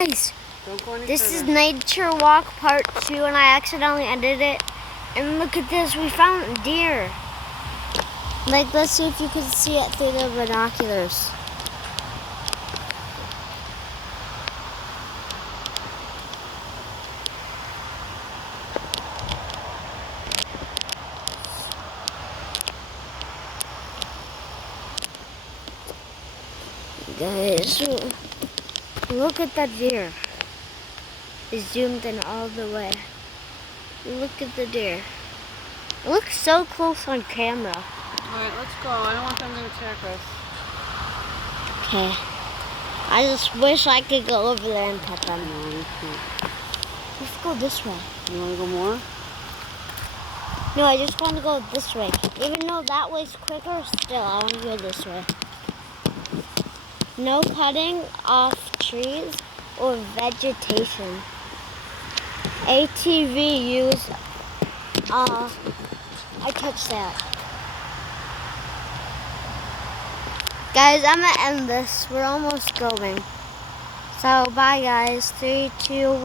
Guys, Don't go any this is further. Nature Walk Part 2 and I accidentally ended it. And look at this, we found deer. Like, let's see if you can see it through the binoculars. Guys, look at that deer. It's zoomed in all the way. Look at the deer. It looks so close on camera. Alright, let's go. I don't want them to attack us. Okay. I just wish I could go over there and pet them. No, we can't. Let's go this way. You want to go more? No, I just want to go this way. Even though that way's quicker, still, I want to go this way. No cutting off trees or vegetation. ATV use, I touched that. Guys, I'm going to end this. We're almost going. So, bye guys. 3, 2,